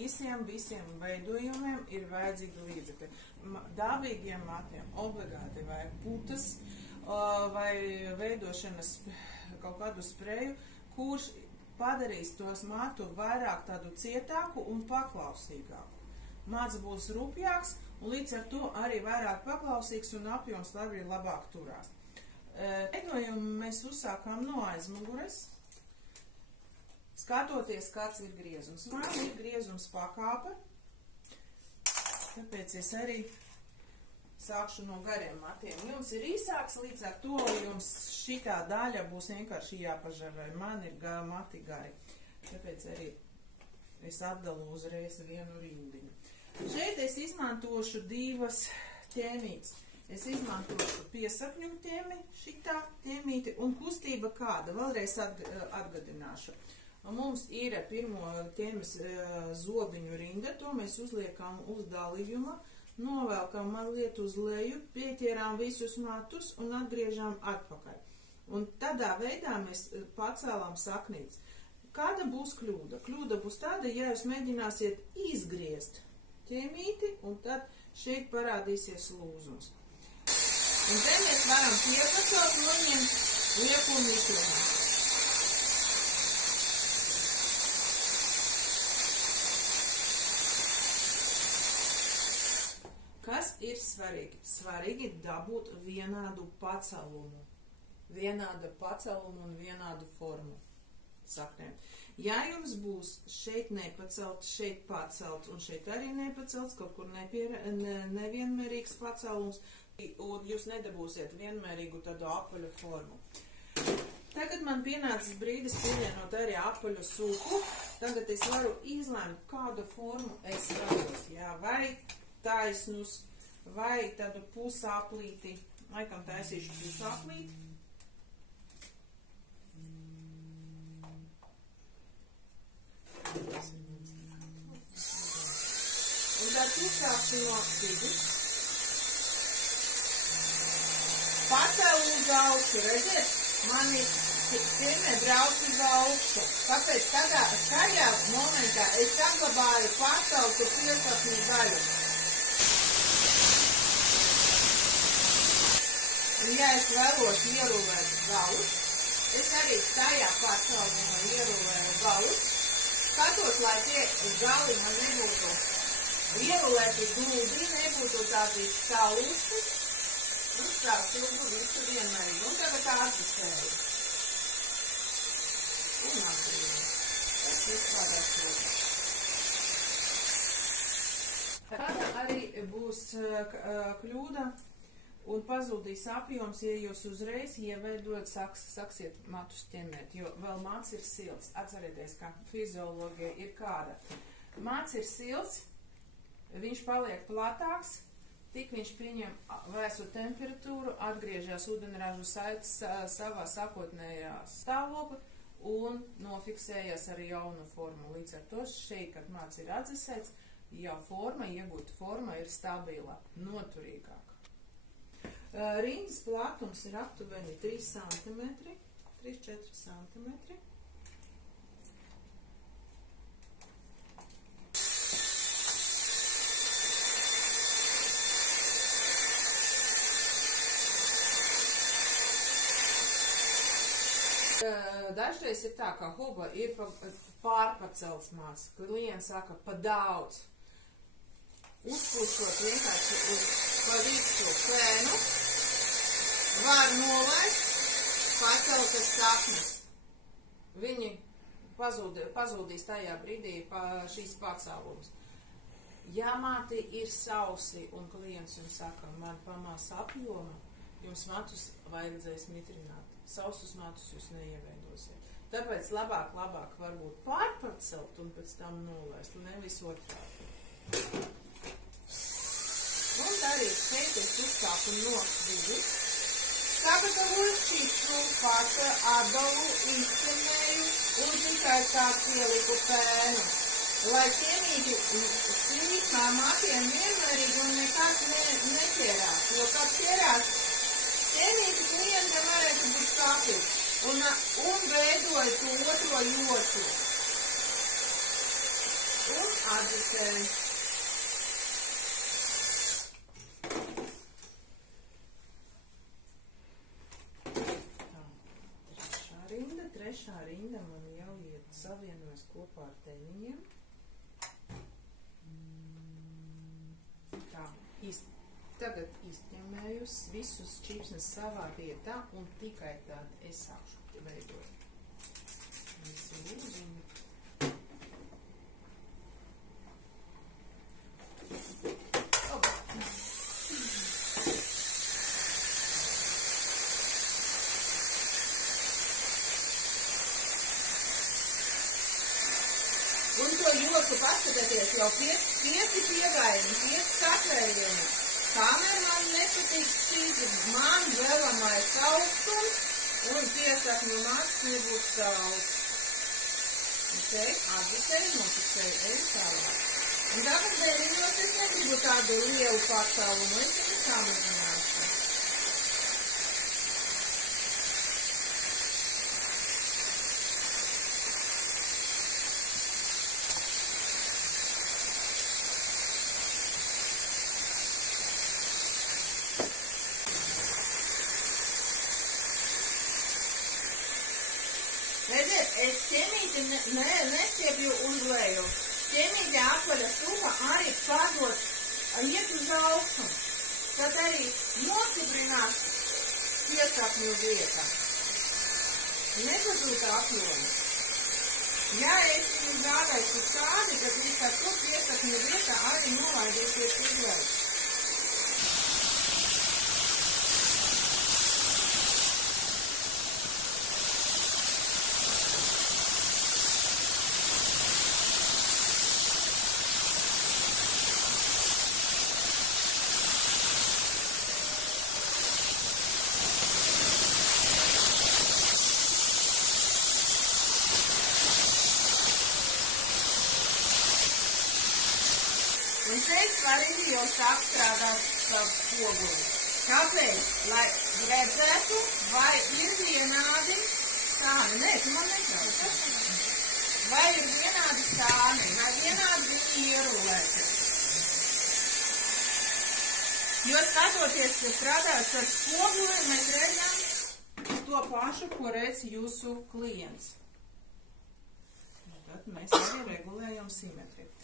Visiem veidojumiem ir vajadzīgi līdzekļi. Dāvīgiem matiem obligāti vajag putas vai veidošanas kaut kādu spreju, kurš padarīs tos matu vairāk tādu cietāku un paklausīgāku. Mats būs rupjāks un līdz ar to arī vairāk paklausīgs un apjoms arī labāk turās. Veidojumu mēs uzsākām no aizmugures, skatoties, kāds ir griezums. Man ir griezums pakāpe, tāpēc es arī sākšu no gariem matiem. Jums ir īsāks, līdz ar to jums šitā daļa būs vienkārši jāpažarē. Man ir mati gari, tāpēc arī es atdalu uzreiz vienu rindiņu. Šeit es izmantošu divas ķēmītes. Es izmantošu piesakņu ķēmi, šitā ķēmīti un kustība kāda. Vēlreiz atgadināšu. Mums ir pirmo ķēmes zobiņu rinda, to mēs uzliekam uz dalījuma, novelkam mazliet uz leju, pieķērām visus matus un atgriežam atpakaļ. Un tādā veidā mēs pacēlām saknītes. Kāda būs kļūda? Kļūda būs tāda, ja jūs mēģināsiet izgriezt ķēmīti, un tad šeit parādīsies lūzums. Un te mēs varam piepacot, noņemt lieku mišļumu. Kas ir svarīgi? Svarīgi dabūt vienādu pacelumu. Vienādu pacelumu un vienādu formu saknēm. Ja jums būs šeit nepacelts, šeit pacelts un šeit arī nepacelts, kaut kur nevienmērīgs pacelums, un jūs nedabūsiet vienmērīgu tādu apaļu formu. Tagad man pienācis brīdis pievienot arī apaļu sūku. Tagad es varu izlēmt, kādu formu es vēlos. Jā, vai taisnus, vai tādu pusaplīti. Laikam taisīšu pusaplīti. Un tad uzsākšu no vidus. Pacēlu uz augšu, redziet, mani ķēmē brauc uz augšu. Tāpēc šajā momentā es saglabāju paceltu piesakņu daļu. Un ja es vēlos ierulēt galus, es arī tajā pacelumā ierulēju galus. Skatos, lai tie gali man nebūtu ierulēti gludi, nebūtu tādi salusti. Un sākšu visu vienmērīgi. Un tagad atpusēju. Un atgriežu. Tas vispār atgriežu. Kāda arī būs kļūda un pazudīs apjoms, ja jūs uzreiz ieveidot, saksiet matus ķemēt, jo vēl mats ir silts. Atcerieties, ka fizioloģija ir kāda. Mats ir silts, viņš paliek platāks, tik viņš pieņem vēsu temperatūru, atgriežas ūdeņražu saites savā sākotnējā stāvokli un nofiksējas ar jaunu formu. Līdz ar to šeit, kad mats ir atdzesēts, jau forma, iegūta forma ir stabila, noturīgāka. Rindas platums ir aptuveni 3 cm, 3-4 cm. Dažreiz ir tā, ka huba ir pārpacelts mats. Klients saka, pa daudz. Uzpūšot vienkārši pa visu fēnu, var nolaist paceltas saknes. Viņi pazūdīs tajā brīdī šīs pacelums. Ja mati ir sausi un klients jums saka, man pamās apjoma, jums matus vajadzēs mitrināt. Sausus matus jūs neieveidosiet. Tāpēc labāk varbūt pārpacelt un pēc tam nolaist, nevis otrādi. Un arī šeit es uzsāku no vidus. Sagatavoju šķitru, pata atdalu, izcenēju un tikai tāds ieliku fēnu. Lai ķemīgi slītnā matiem vienmērīgi un nekad neķerās, jo kad ķerās, ķemīgi klientam varētu būt sāpīgi un veidoja to otro jostu. un atdzesēju. Trešā rinda man jau iet savienojas kopā ar teniņiem. Tā, tagad izņemējus visus čipsnes savā vietā un tikai tad es sākšu veidot. Visi lūziņi. Un to joku paskatieties, jau 5 piegaini, 5 satvērieni. Kamerman nepatīk šķīti, man vēlamais augstums un piesakņu mats nebūs saules. Ok, atdzesēju, nofiksēju, eju tālāk. Un tāpēc dēļiņos es negribu tādu lielu patālumu, es viņu samazināšu. Redziet, es ķemīti nestiepju uz leju. Ķemīti apaļa supa arī pārdot iet uz augšumu. Tad arī nostiprinās piesakņu vietā. Nepazūd apjomu. Ja es viņu zādaišu tādi, tad līdz ar to piesakņu vietā arī nolaidīsies uz leju. Un šeit svarīgi jau sāk strādāt par poguli. Kāpēc? Lai redzētu, vai ir vienādi sāni. Nē, tu man netrauc. Vai ir vienādi sāni, vai vienādi ierulēti. Jo skatoties, ka strādājot ar spoguli, mēs redzam to pašu, ko redz jūsu klients. Tad mēs arī regulējam simetriju.